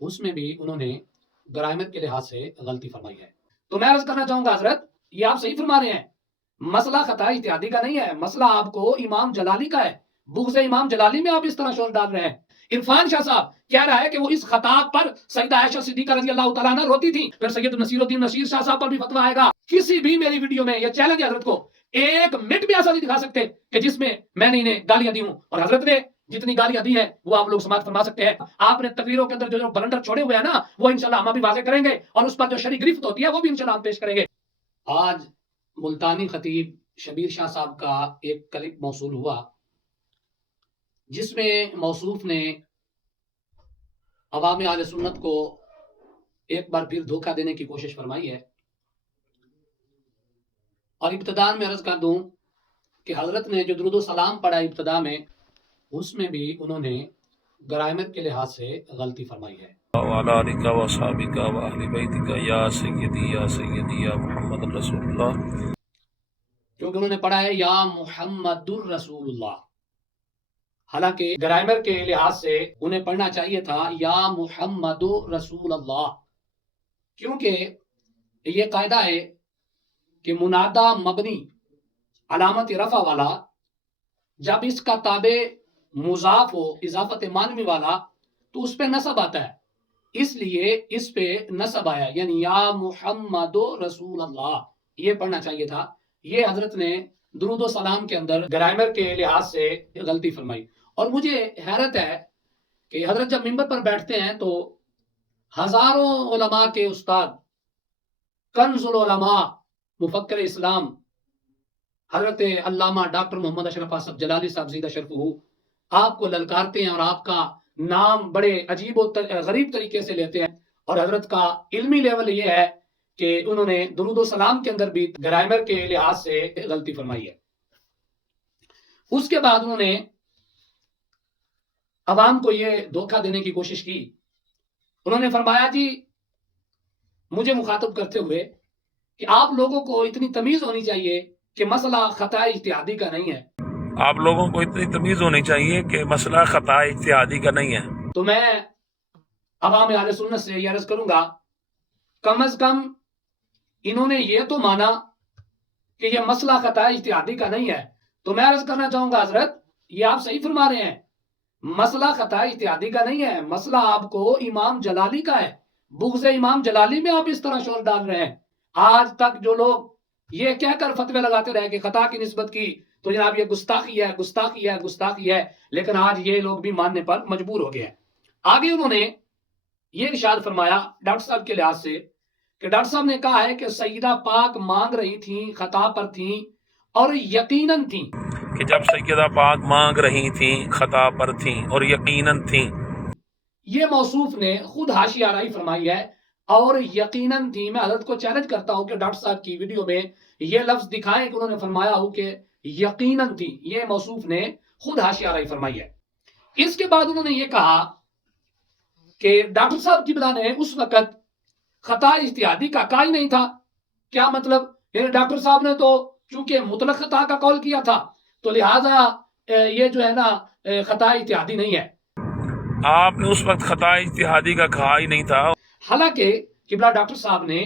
اس میں بھی انہوں نے گرامر کے لحاظ سے غلطی فرمائی ہے۔ تو میں عرض کرنا چاہوں گا حضرت، یہ آپ صحیح فرما رہے ہیں، مسئلہ خطا اجتہادی کا نہیں ہے، مسئلہ آپ کو امام جلالی کا ہے۔ بغض امام جلالی میں آپ اس طرح شور ڈال رہے ہیں۔ عرفان شاہ صاحب کہہ رہا ہے کہ وہ اس خطا پر سیدہ عائشہ صدیقہ رضی اللہ تعالیٰ عنہ روتی تھی، پھر سید نصیر الدین نصیر شاہ صاحب پر بھی فتویٰ آئے گا۔ کسی بھی میری ویڈیو میں یہ چیلنج ہے حضرت کو، ایک منٹ بھی ایسا نہیں دکھا سکتے کہ جس میں میں نے انہیں گالیاں دی ہوں، اور حضرت نے جتنی گالیاں دی ہیں وہ آپ لوگ سماعت فرما سکتے ہیں۔ آپ نے تقریروں کے اندر جو بلنڈر چھوڑے ہوئے ہیں نا، وہ انشاءاللہ ہم بھی واضح کریں گے، اور اس پر جو شرعی گرفت ہوتی ہے وہ بھی انشاءاللہ ہم پیش کریں گے۔ آج ملتانی خطیب شبیر شاہ صاحب کا ایک کلپ موصول ہوا، جس میں موصوف نے عوام اہل سنت کو ایک بار پھر دھوکہ دینے کی کوشش فرمائی ہے۔ اور ابتداء میں عرض کر دوں کہ حضرت نے جو درود و سلام پڑھا ابتداء میں، اس میں بھی انہوں نے گرامر کے لحاظ سے غلطی فرمائی ہے۔ وعلى آلك وصحبك وأهل بيتك يا سيدي يا سيدي يا محمد رسول اللہ، کیونکہ انہوں نے پڑھا ہے یا محمد الرسول اللہ، حالانکہ گرامر کے لحاظ سے انہیں پڑھنا چاہیے تھا یا محمد رسول اللہ، کیونکہ یہ قاعدہ ہے کہ منادہ مبنی علامت رفع والا جب اس کا تابع مضاف ہو اضافت معنوی والا تو اس پہ نصب آتا ہے، اس لیے اس پہ نصب آیا، یعنی یا محمد رسول اللہ یہ پڑھنا چاہیے تھا۔ یہ حضرت نے درود و سلام کے اندر گرامر کے لحاظ سے غلطی فرمائی۔ اور مجھے حیرت ہے کہ حضرت جب ممبر پر بیٹھتے ہیں تو ہزاروں علماء کے استاد، کنز العلماء، مفکر اسلام حضرت علامہ ڈاکٹر محمد اشرف آصف جلالی صاحب زیدہ شرفہ آپ کو للکارتے ہیں اور آپ کا نام بڑے عجیب و غریب طریقے سے لیتے ہیں، اور حضرت کا علمی لیول یہ ہے کہ انہوں نے درود و سلام کے اندر بھی گرامر کے لحاظ سے غلطی فرمائی ہے۔ اس کے بعد انہوں نے عوام کو یہ دھوکہ دینے کی کوشش کی۔ انہوں نے فرمایا جی مجھے مخاطب کرتے ہوئے کہ آپ لوگوں کو اتنی تمیز ہونی چاہیے کہ مسئلہ خطا اجتہادی کا نہیں ہے۔ آپ لوگوں کو اتنی تمیز ہونی چاہیے کہ مسئلہ خطا اجتہادی کا نہیں ہے۔ تو میں عوام اہل سنت سے یہ عرض کروں گا، کم از کم انہوں نے یہ تو مانا کہ یہ مسئلہ خطا اجتہادی کا نہیں ہے۔ تو میں عرض کرنا چاہوں گا حضرت، یہ آپ صحیح فرما رہے ہیں، مسئلہ خطا اجتہادی کا نہیں ہے، مسئلہ آپ کو امام جلالی کا ہے۔ بغض امام جلالی میں آپ اس طرح شور ڈال رہے ہیں۔ آج تک جو لوگ یہ کہہ کر فتوے لگاتے رہے کہ خطا کی نسبت کی تو جناب یہ گستاخی ہے، گستاخی ہے، گستاخی ہے، لیکن آج یہ لوگ بھی ماننے پر مجبور ہو گئے ہیں۔ آگے انہوں نے یہ ارشاد فرمایا ڈاکٹر صاحب کے لحاظ سے کہ ڈاکٹر صاحب نے کہا ہے کہ سیدہ پاک مانگ رہی تھیں، خطا پر تھیں اور یقیناً تھیں، کہ جب سیدہ پاک مانگ رہی تھیں خطا پر تھیں اور یقیناً تھیں۔ یہ موصوف نے خود حاشیہ آرائی فرمائی ہے، اور یقیناً تھی۔ میں حضرت کو چیلنج کرتا ہوں کہ ڈاکٹر صاحب کی ویڈیو میں یہ لفظ دکھائیں کہ انہوں نے فرمایا ہو کہ یقیناً تھی۔ یہ موصوف نے خود حاشیہ آرائی فرمائی ہے۔ اس کے بعد انہوں نے یہ کہا کہ ڈاکٹر صاحب کی بلا نے اس وقت خطا اجتہادی کا کہا ہی نہیں تھا۔ کیا مطلب؟ یعنی ڈاکٹر صاحب نے تو چونکہ مطلق خطا کا قول کیا تھا تو لہٰذا یہ جو ہے نا خطا اجتہادی نہیں ہے۔ آپ نے اس وقت خطا اجتہادی کا کہا ہی نہیں تھا۔ حالانکہ قبلہ ڈاکٹر صاحب نے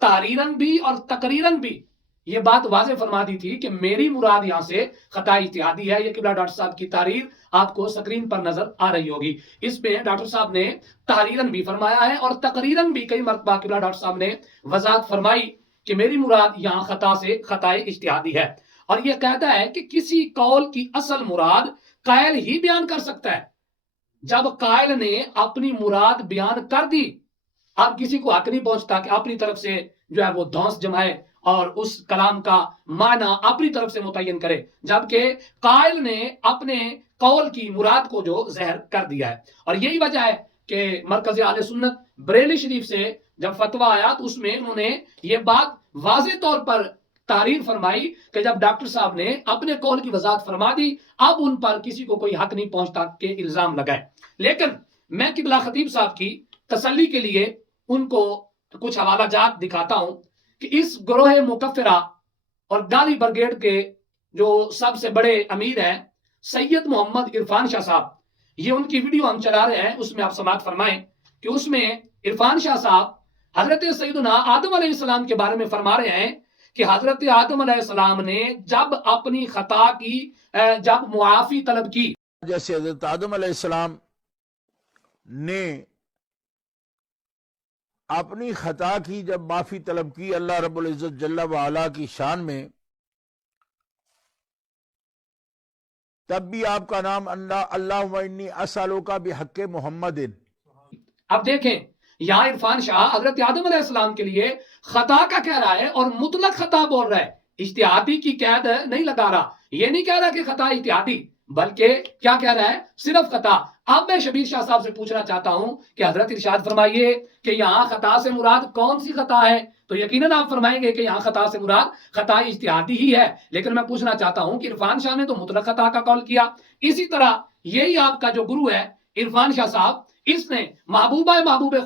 تحریراً بھی اور تقریراً بھی یہ بات واضح فرما دی تھی کہ میری مراد یہاں سے خطا اجتہادی ہے۔ یہ قبلہ ڈاکٹر صاحب کی تحریر آپ کو سکرین پر نظر آ رہی ہوگی۔ اس میں ڈاکٹر صاحب نے تحریراً بھی فرمایا ہے اور تقریراً بھی کئی مرتبہ قبلہ ڈاکٹر صاحب نے وضاحت فرمائی کہ میری مراد یہاں خطا سے خطا اجتہادی ہے۔ اور یہ کہتا ہے کہ کسی قول کی اصل مراد قائل ہی بیان کر سکتا ہے۔ جب قائل نے اپنی مراد بیان کر دی، اب کسی کو حق نہیں پہنچتا کہ اپنی طرف سے جو ہے وہ دھونس جمائے اور اس کلام کا معنی اپنی طرف سے متعین کرے، جبکہ قائل نے اپنے قول کی مراد کو جو ظاہر کر دیا ہے۔ اور یہی وجہ ہے کہ مرکز اہل سنت بریلی شریف سے جب فتویٰ آیا تو اس میں انہوں نے یہ بات واضح طور پر تحریر فرمائی کہ جب ڈاکٹر صاحب نے اپنے قول کی وضاحت فرما دی، اب ان پر کسی کو کوئی حق نہیں پہنچتا کہ الزام لگائے۔ لیکن میں قبلہ خطیب صاحب کی تسلی کے لیے ان کو کچھ حوالہ جات دکھاتا ہوں کہ اس گروہ مکفرہ اور گالی برگیڈ کے جو سب سے بڑے امیر ہیں سید محمد عرفان شاہ صاحب، یہ ان کی ویڈیو ہم چلا رہے ہیں، اس میں آپ سماعت فرمائیں کہ اس میں عرفان شاہ صاحب حضرت سیدنا آدم علیہ السلام کے بارے میں فرما رہے ہیں کہ حضرت آدم علیہ السلام نے جب اپنی خطا کی جب معافی طلب کی، جیسے حضرت آدم علیہ السلام نے اپنی خطا کی جب معافی طلب کی اللہ رب العزت جل وعلا کی شان میں، تب بھی آپ کا نام اللہم انی اسألک بحق محمد۔ اب دیکھیں یہاں عرفان شاہ حضرت آدم علیہ السلام کے لیے خطا کا کہہ رہا ہے اور مطلق خطا بول رہا ہے، اجتہادی کی قید نہیں لگا رہا، یہ نہیں کہہ رہا کہ خطا اجتہادی، بلکہ کیا کہہ رہا ہے؟ صرف خطا۔ اب میں شبیر شاہ صاحب سے پوچھنا چاہتا ہوں کہ حضرت ارشاد فرمائیے کہ یہاں خطا سے مراد کون سی خطا ہے؟ تو یقیناً آپ فرمائیں گے کہ یہاں خطا سے مراد خطا اجتہادی ہی ہے، لیکن میں پوچھنا چاہتا ہوں کہ عرفان شاہ نے تو مطلق خطا کا قول کیا، اسی طرح یہی آپ کا جو گرو ہے عرفان شاہ صاحب، اس نے محبوب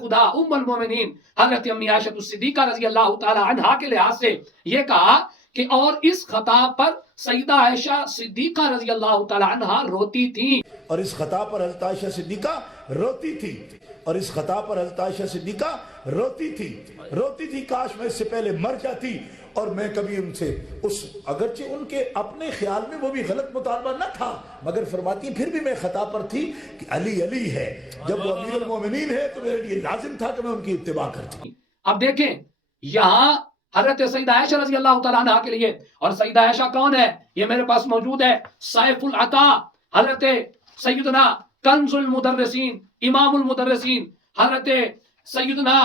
خدا ام المومنین حضرت امی عائشہ الصدیقہ رضی اللہ تعالی عنہا کے لحاظ سے یہ کہا کہ اور اس خطا پر سیدہ عائشہ صدیقہ رضی اللہ تعالی عنہا روتی تھی، اور اس خطا پر حضرت عائشہ صدیقہ روتی تھی، اور اس خطا پر حضرت عائشہ صدیقہ روتی تھی، کاش میں اس سے پہلے مر جاتی اور میں کبھی ان سے اگرچہ ان کے اپنے خیال میں وہ بھی غلط مطالبہ نہ تھا، مگر فرماتی پھر بھی میں خطا پر تھی کہ علی ہے، جب وہ امیر المومنین ہے تو میرے لیے لازم تھا کہ میں ان کی اتباع کرتی۔ اب دیکھیں یہاں حضرت سیدہ عائشہ رضی اللہ تعالیٰ عنہ کے لیے، اور سیدہ عائشہ کون ہے؟ یہ میرے پاس موجود ہے، سیف العطا حضرت سیدنا کنز المدرسین امام المدرسین حضرت سیدنا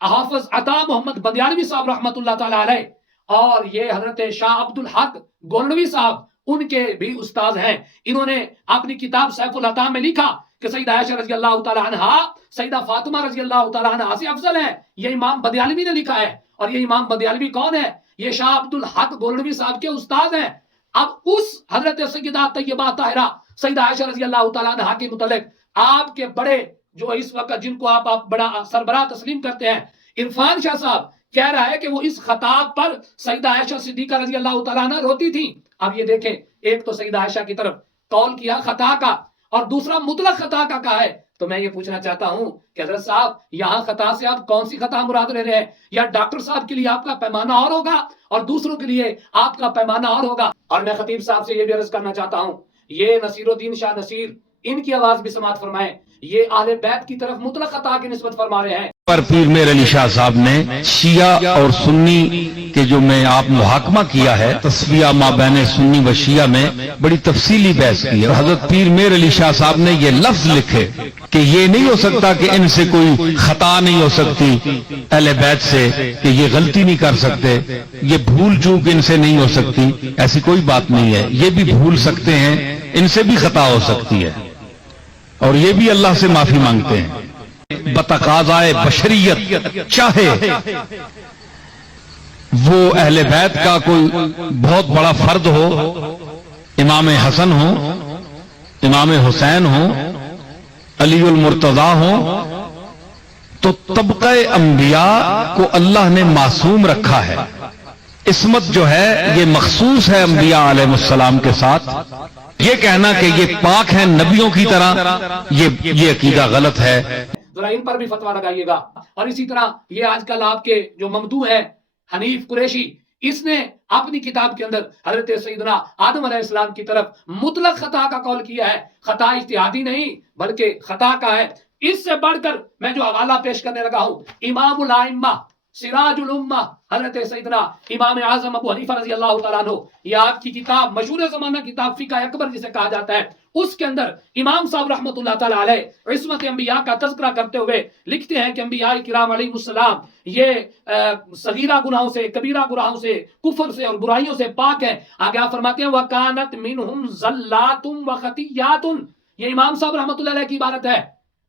حافظ عطا محمد بدیانوی صاحب رحمت اللہ تعالیٰ علیہ، اور یہ حضرت شاہ عبد الحق گولنوی صاحب ان کے بھی استاذ ہیں۔ انہوں نے اپنی کتاب سیف العطا میں لکھا کہ سیدہ عائشہ رضی اللہ تعالیٰ عنہ سیدہ فاطمہ رضی اللہ تعالیٰ عنہ سے افضل ہے، یہ امام بدیانوی نے لکھا ہے، اور یہ امام بدیانوی کون ہے؟ یہ شاہ عبد الحق گولنوی صاحب کے استاد ہیں۔ اب اس حضرت سیدہ طیبہ طاہرہ سیدہ عائشہ رضی اللہ تعالیٰ عنہ کے متعلق آپ کے بڑے جو اس وقت جن کو آپ بڑا سربراہ تسلیم کرتے ہیں، عرفان شاہ صاحب کہہ رہا ہے کہ وہ اس خطا پر سیدہ عائشہ صدیقہ رضی اللہ تعالیٰ عنہ روتی تھی۔ اب یہ دیکھیں، ایک تو سیدہ عائشہ کی طرف قول کیا خطا کا، اور دوسرا مطلق خطا کا کہا ہے۔ تو میں یہ پوچھنا چاہتا ہوں کہ حضرت صاحب یہاں خطا سے آپ کون سی خطا مراد لے رہے ہیں؟ یا ڈاکٹر صاحب کے لیے آپ کا پیمانہ اور ہوگا اور دوسروں کے لیے آپ کا پیمانہ اور ہوگا؟ اور میں خطیب صاحب سے یہ بھی عرض کرنا چاہتا ہوں، یہ نصیر الدین شاہ نصیر، ان کی آواز بھی سماعت فرمائیں، یہ اہل بیت کی طرف مطلق خطا کی نسبت فرما رہے ہیں۔ پر پیر میر علی شاہ صاحب نے شیعہ اور سنی کے جو میں آپ محاکمہ کیا ہے، تصفیہ مابین سنی و شیعہ میں بڑی تفصیلی بحث کی ہے۔ حضرت پیر میر علی شاہ صاحب نے یہ لفظ لکھے کہ یہ نہیں ہو سکتا کہ ان سے کوئی خطا نہیں ہو سکتی اہل بیت سے، کہ یہ غلطی نہیں کر سکتے، یہ بھول چوک ان سے نہیں ہو سکتی، ایسی کوئی بات نہیں ہے، یہ بھی بھول سکتے ہیں، ان سے بھی خطا ہو سکتی ہے، اور یہ بھی اللہ سے معافی مانگتے ہیں بتقاضائے بشریت، چاہے وہ اہل بیت کا کوئی بہت بڑا فرد ہو، امام حسن ہو، امام حسین ہو، علی المرتضی ہو، تو طبقہ انبیاء کو اللہ نے معصوم رکھا ہے۔ عصمت جو ہے یہ مخصوص ہے انبیاء علیہ السلام کے ساتھ۔ یہ کہنا کہ یہ پاک ہیں نبیوں کی طرح، یہ عقیدہ غلط ہے۔ ذرا ان پر بھی فتویٰ لگائیے گا۔ اور اسی طرح یہ آج کل آپ کے جو ممدوح ہے حنیف قریشی، اس نے اپنی کتاب کے اندر حضرت سیدنا آدم علیہ السلام کی طرف مطلق خطا کا قول کیا ہے، خطا اجتہادی نہیں بلکہ خطا کا ہے۔ اس سے بڑھ کر میں جو حوالہ پیش کرنے لگا ہوں، امام الائمہ سراج الامہ حضرت سیدنا امام اعظم ابو حنیفہ رضی اللہ تعالیٰ عنہ، یہ آپ کی کتاب مشہور زمانہ کتاب فقہ اکبر جسے کہا جاتا ہے، اس کے اندر امام صاحب رحمت اللہ تعالیٰ علیہ عصمت انبیاء کا تذکرہ کرتے ہوئے لکھتے ہیں کہ انبیاء کرام علیہ السلام یہ صغیرہ گناہوں سے، کبیرہ گناہوں سے، کفر سے اور برائیوں سے پاک ہیں۔ آگے آپ فرماتے ہیں وَكَانَتْ مِنْهُمْ زَلَّاتٌ وَخَطِيَّاتٌ، یہ امام صاحب رحمت اللہ علیہ کی عبارت ہے۔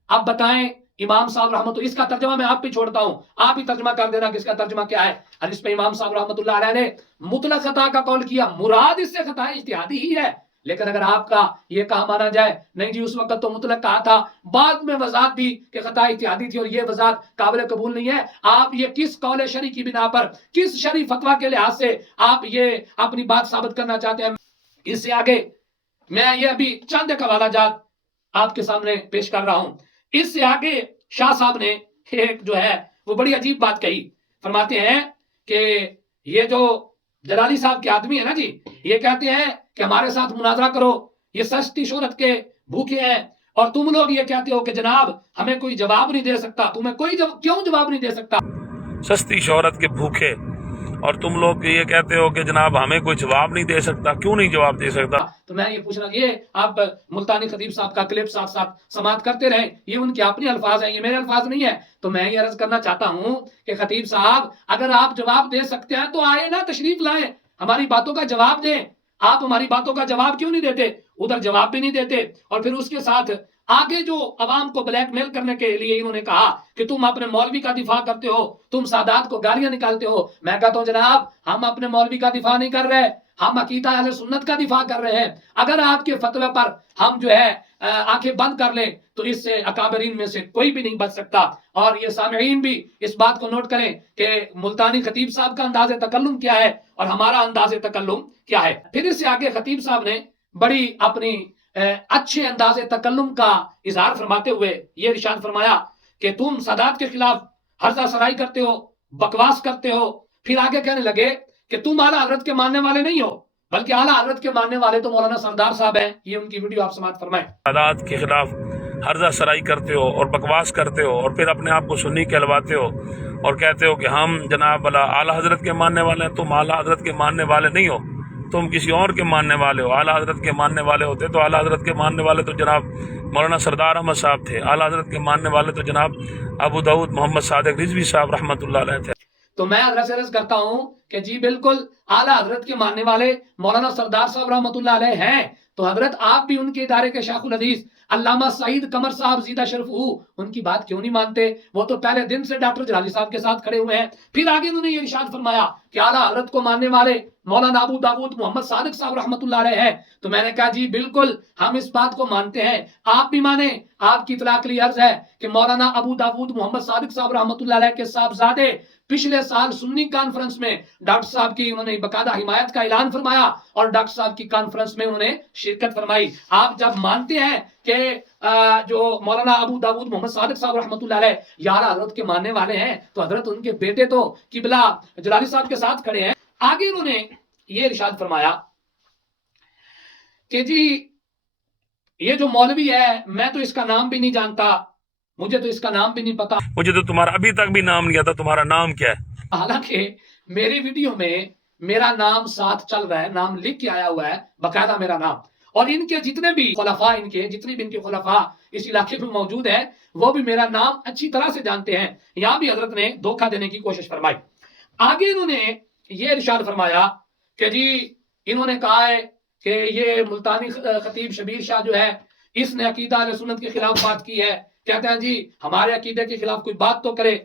اب بتائیں امام صاحب رحمت اللہ، اس کا ترجمہ میں آپ پہ چھوڑتا ہوں، آپ ہی ترجمہ کر دینا کہ اس کا ترجمہ کیا ہے۔ اور اس پہ امام صاحب رحمت اللہ علیہ نے مطلق خطا کا قول کیا، مراد اس سے خطا اجتہادی ہی ہے۔ لیکن اگر آپ کا یہ کہا مانا جائے نہیں جی اس وقت تو مطلق کہا تھا، بعد میں وضاحت دی کہ خطا اجتہادی تھی، اور یہ وضاحت قابل قبول نہیں ہے، آپ یہ کس قول شرعی کی بنا پر، کس شرعی فتویٰ کے لحاظ سے آپ یہ اپنی بات ثابت کرنا چاہتے ہیں؟ اس سے آگے میں یہ ابھی چند ایک حوالہ جات آپ کے سامنے پیش کر رہا ہوں۔ اس سے آگے شاہ صاحب نے ایک جو ہے وہ بڑی عجیب بات کہی. فرماتے ہیں کہ یہ جو جلالی صاحب کے آدمی ہے نا جی، یہ کہتے ہیں کہ ہمارے ساتھ مناظرہ کرو، یہ سستی شہرت کے بھوکے ہیں، اور تم لوگ یہ کہتے ہو کہ جناب ہمیں کوئی جواب نہیں دے سکتا. تمہیں کوئی کیوں جواب نہیں دے سکتا؟ سستی شہرت کے بھوکے، اور تم لوگ یہ کہتے ہو کہ جناب ہمیں کوئی جواب نہیں دے سکتا. کیوں نہیں جواب دے سکتا؟ تو میں یہ پوچھ رہا، یہ آپ ملتانی خطیب صاحب کا کلپ ساتھ ساتھ سماعت کرتے رہیں، یہ ان کے اپنے الفاظ ہیں، یہ میرے الفاظ نہیں ہے. تو میں یہ عرض کرنا چاہتا ہوں کہ خطیب صاحب اگر آپ جواب دے سکتے ہیں تو آئے نا، تشریف لائیں، ہماری باتوں کا جواب دیں. آپ ہماری باتوں کا جواب کیوں نہیں دیتے؟ ادھر جواب بھی نہیں دیتے، اور پھر اس کے ساتھ آگے جو عوام کو بلیک میل کرنے کے لیے انہوں نے کہا کہ تم اپنے مولوی کا دفاع کرتے ہو، تم سادات کو گالیاں نکالتے ہو. میں کہتا ہوں جناب ہم اپنے مولوی کا دفاع نہیں کر رہے، ہم عقیدہ اہل سنت کا دفاع کر رہے ہیں. اگر آپ کے فتوے پر ہم جو ہے آنکھیں بند کر لیں تو اس سے اکابرین میں سے کوئی بھی نہیں بچ سکتا. اور یہ سامعین بھی اس بات کو نوٹ کریں کہ ملتانی خطیب صاحب کا انداز تکلم کیا ہے اور ہمارا انداز تکلم کیا ہے. پھر اس سے آگے خطیب صاحب نے بڑی اپنی اچھے انداز تکلم کا اظہار فرماتے ہوئے یہ ارشاد فرمایا کہ تم سادات کے خلاف ہرزہ سرائی کرتے ہو، بکواس کرتے ہو. پھر آگے کہنے لگے کہ تم اعلیٰ حضرت کے ماننے والے نہیں ہو، بلکہ اعلیٰ حضرت کے ماننے والے تو مولانا سردار صاحب ہیں. یہ ان کی ویڈیو آپ سماعت فرمائیں. سادات کے خلاف ہرزہ سرائی کرتے ہو اور بکواس کرتے ہو، اور پھر اپنے آپ کو سنی کہلواتے ہو اور کہتے ہو کہ ہم جناب اعلیٰ حضرت کے ماننے والے ہیں. تم اعلیٰ حضرت کے ماننے والے نہیں ہو، تم کسی اور کے ماننے والے ہو. اعلیٰ حضرت کے ماننے والے ہوتے تو اعلیٰ حضرت کے ماننے والے تو جناب مولانا سردار احمد صاحب تھے. اعلیٰ حضرت کے ماننے والے تو جناب ابو داؤد محمد صادق رضوی صاحب رحمۃ اللہ علیہ تھے. تو میں حضرت سے عرض کرتا ہوں کہ جی بالکل اعلیٰ حضرت کے ماننے والے مولانا سردار صاحب رحمۃ اللہ علیہ ہیں. تو حضرت آپ بھی ان کے ادارے کے شیخ الحدیث علامہ سعید قمر صاحب زیدہ شرف ان کی بات کیوں نہیں مانتے؟ وہ تو پہلے دن سے ڈاکٹر جلالی صاحب کے ساتھ کھڑے ہوئے ہیں. پھر آگے انہوں نے یہ ارشاد فرمایا کہ اعلیٰ حضرت کو ماننے والے مولانا ابو داؤد محمد صادق صاحب رحمۃ اللہ علیہ ہیں. تو میں نے کہا جی بالکل ہم اس بات کو مانتے ہیں، آپ بھی مانیں. آپ کی اطلاع کے لیے عرض ہے کہ مولانا ابو داؤد محمد صادق صاحب رحمۃ اللہ علیہ کے صاحبزادے پچھلے سال سنی کانفرنس میں ڈاکٹر صاحب کی انہوں نے باقاعدہ حمایت کا اعلان فرمایا اور ڈاکٹر صاحب کی کانفرنس میں انہوں نے شرکت فرمائی. آپ جب مانتے ہیں کہ جو مولانا ابو داؤد محمد صادق صاحب رحمۃ اللہ علیہ یا اعلیٰ حضرت کے ماننے والے ہیں تو حضرت ان کے بیٹے تو قبلہ جلالی صاحب کے ساتھ کھڑے ہیں. آگے انہوں نے یہ ارشاد فرمایا کہ جی یہ جو مولوی ہے میں تو اس کا نام بھی نہیں جانتا، مجھے تو اس کا نام بھی نہیں پتا. مجھے تو تمہارا ابھی تک بھی نام نہیں آتا. تمہارا نام کیا ہے؟ حالانکہ میری ویڈیو میں میرا نام ساتھ چل رہا ہے، نام لکھ کے آیا ہوا ہے باقاعدہ میرا نام. اور ان کے جتنے بھی خلفاء جتنی بھی ان کے خلفاء اس علاقے میں موجود ہیں وہ بھی میرا نام اچھی طرح سے جانتے ہیں. یہاں بھی حضرت نے دھوکہ دینے کی کوشش فرمائی. آگے انہوں نے یہ ارشاد فرمایا کہ جی انہوں نے کہا ہے کہ یہ ملتانی خطیب شبیر شاہ جو ہے اس نے عقیدہ اہل سنت کے خلاف بات کی ہے. کہتے ہیں جی ہمارے عقیدے کے خلاف کوئی بات تو کرے،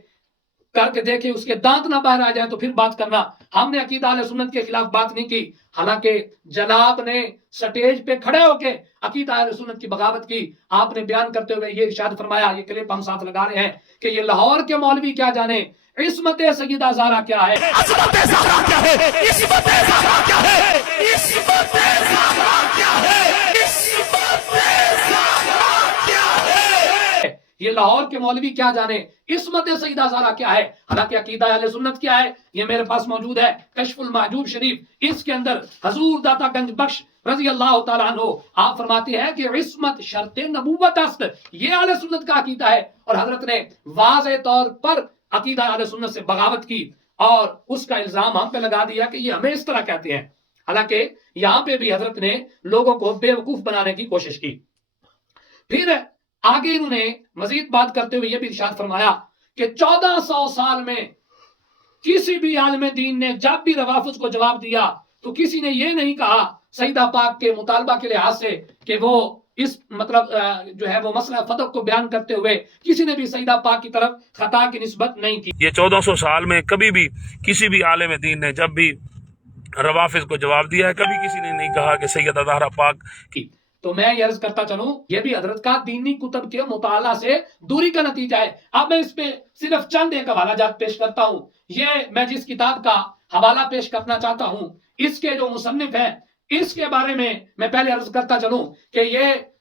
کر کے دیکھے اس کے دانت نہ باہر آ جائے تو پھر بات کرنا. ہم نے عقیدہ اہل سنت کے خلاف بات نہیں کی. حالانکہ جناب نے سٹیج پہ کھڑے ہو کے عقیدہ اہل سنت کی بغاوت کی. آپ نے بیان کرتے ہوئے یہ ارشاد فرمایا، یہ کلپ ہم ساتھ لگا رہے ہیں کہ یہ لاہور کے مولوی کیا جانے عصمت سیدہ زہرا کیا ہے. عصمت زہرا کیا ہے؟ عصمت زہرا کیا ہے؟ عصمت زہرا کیا ہے؟ عصمت زہرا کیا ہے؟ یہ لاہور کے مولوی کیا جانے عصمت سیدہ زہرا کیا ہے. حالانکہ عقیدہ اہل سنت کیا ہے یہ میرے پاس موجود ہے، کشف المحجوب شریف. اس کے اندر حضور داتا گنج بخش رضی اللہ تعالیٰ عنہ آپ فرماتے ہیں کہ عصمت شرط نبوت است. یہ اہل سنت کا عقیدہ ہے. اور حضرت نے واضح طور پر عقیدہ اہل سنت سے بغاوت کی اور اس کا الزام ہم پہ لگا دیا کہ یہ ہمیں اس طرح کہتے ہیں. حالانکہ یہاں پہ بھی حضرت نے لوگوں کو بے وقوف بنانے کی کوشش کی. پھر آگے انہوں نے مزید بات کرتے ہوئے یہ بھی ارشاد فرمایا کہ 1400 سال میں کسی بھی عالم دین نے جب بھی روافض کو جواب دیا تو کسی نے یہ نہیں کہا سیدہ پاک کے مطالبہ کے لحاظ سے کہ وہ اس مطلب جو ہے وہ مسئلہ فتح کو بیان کرتے ہوئے کسی نے بھی سیدہ پاک کی طرف خطا کی نسبت نہیں کی. یہ 1400 سال میں کبھی بھی کسی بھی عالم دین نے جب بھی روافض کو جواب دیا ہے کبھی کسی نے نہیں کہا کہ سیدہ زہرا پاک کی. تو میں یہ عرض کرتا چلوں یہ بھی حضرت کا دینی کتب کے مطالعہ سے دوری کا نتیجہ ہے. اب میں اس پہ صرف چند ایک حوالہ جات پیش کرتا ہوں. یہ میں جس کتاب کا حوالہ پیش کرنا چاہتا ہوں اس کے جو مصنف ہیں اس کے بارے میں پہلے عرض کرتا چلوں کہ یہ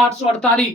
848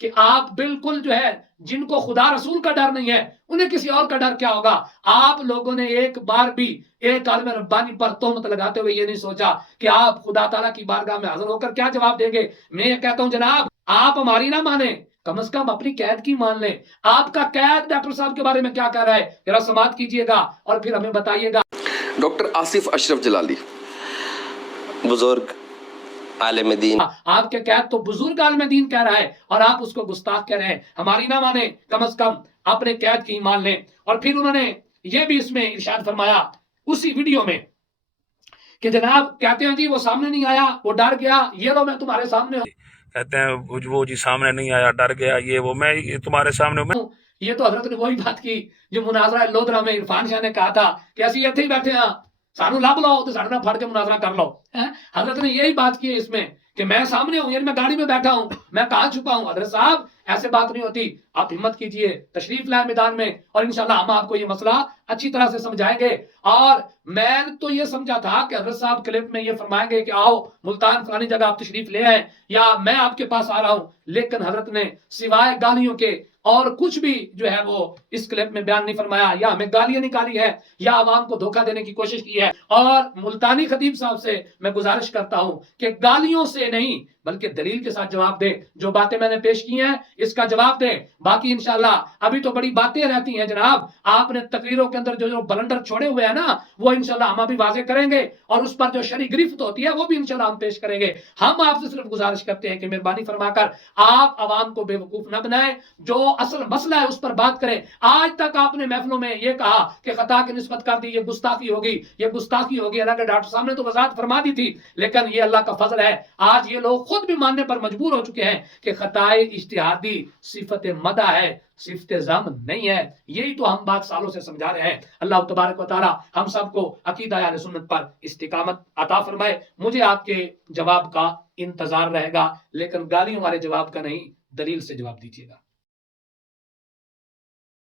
کہ آپ بالکل جو ہے جن کو خدا رسول کا ڈر نہیں ہے انہیں کسی اور کا ڈر کیا ہوگا. آپ لوگوں نے ایک بار بھی ایک عالم ربانی پر تہمت لگاتے ہوئے یہ نہیں سوچا کہ آپ خدا تعالیٰ کی بارگاہ میں حاضر ہو کر کیا جواب دیں گے. میں یہ کہتا ہوں جناب آپ ہماری نہ مانیں، کم از کم اپنی قید کی مان لیں. آپ کا قید ڈاکٹر صاحب کے بارے میں کیا کہہ رہا ہے ذرا سماعت کیجئے گا اور پھر ہمیں بتائیے گا. ڈاکٹر آصف اشرف جلالی بزرگ عالم دین، آپ کے قید تو بزرگ عالم دین کہہ رہا ہے اور آپ اس کو گستاخ کہہ رہے ہیں. ہماری نہ مانیں، کم از کم اپنے قید کی مان لیں. اور پھر انہوں نے یہ بھی اس میں ارشاد فرمایا اسی ویڈیو میں کہ جناب کہتے ہیں جی وہ سامنے نہیں آیا، وہ ڈر گیا، یہ لو میں تمہارے سامنے ہوں. کہتے ہیں وہ جی سامنے نہیں آیا، ڈر گیا، یہ وہ میں تمہارے سامنے ہوں. یہ تو حضرت نے وہی بات کی جو مناظرہ لودرا میں عرفان شاہ نے کہا تھا کہ اسی اتھے ہی بیٹھے ہیں، سانو لب لو تو سانو نہ پھڑ کے مناظرہ کر لو. حضرت نے یہی بات کی ہے اس میں کہ میں سامنے ہوں، یعنی میں گاڑی میں بیٹھا ہوں، میں کہاں چھپا ہوں. حضرت صاحب ایسے بات نہیں ہوتی، آپ ہمت کیجئے، تشریف لائیں میدان میں اور انشاءاللہ ہم آپ کو یہ مسئلہ اچھی طرح سے سمجھائیں گے. اور میں تو یہ سمجھا تھا کہ حضرت صاحب کلپ میں یہ فرمائیں گے کہ آؤ ملتان فلانی جگہ آپ تشریف لے آئیں یا میں آپ کے پاس آ رہا ہوں، لیکن حضرت نے سوائے گالیوں کے اور کچھ بھی جو ہے وہ اس کلپ میں بیان نہیں فرمایا. یا ہمیں گالیاں نکالی ہے یا عوام کو دھوکہ دینے کی کوشش کی ہے. اور ملتانی خطیب صاحب سے میں گزارش کرتا ہوں کہ گالیوں سے نہیں بلکہ دلیل کے ساتھ جواب دے. جو باتیں میں نے پیش کی ہیں اس کا جواب دے. باقی انشاءاللہ ابھی تو بڑی باتیں رہتی ہیں جناب. آپ نے تقریروں کے اندر جو بلنڈر چھوڑے ہوئے ہیں نا وہ انشاءاللہ ہم ابھی واضح کریں گے اور اس پر جو شرعی گرفت ہوتی ہے وہ بھی انشاءاللہ ہم پیش کریں گے. ہم آپ سے صرف گزارش کرتے ہیں کہ مہربانی فرما کر آپ عوام کو بے وقوف نہ بنائیں، جو اصل مسئلہ ہے اس پر بات کریں. آج تک آپ نے محفلوں میں یہ کہا کہ خطا کی نسبت کر دی، یہ گستاخی ہوگی، یہ گستاخی ہوگی. حالانکہ ڈاکٹر صاحب نے تو وضاحت فرما دی تھی، لیکن یہ اللہ کا فضل ہے آج یہ لوگ خود بھی ماننے پر مجبور ہو چکے ہیں کہ خطائے اجتہادی صفت مدح ہے، صفت ذم نہیں ہے. یہی تو ہم بات سالوں سے سمجھا رہے ہیں. اللہ تبارک و تعالی ہم سب کو عقیدہ اہل سنت پر استقامت عطا فرمائے. مجھے آپ کے جواب کا انتظار رہے گا، لیکن گالیوں والے جواب کا نہیں، دلیل سے جواب دیجیے گا.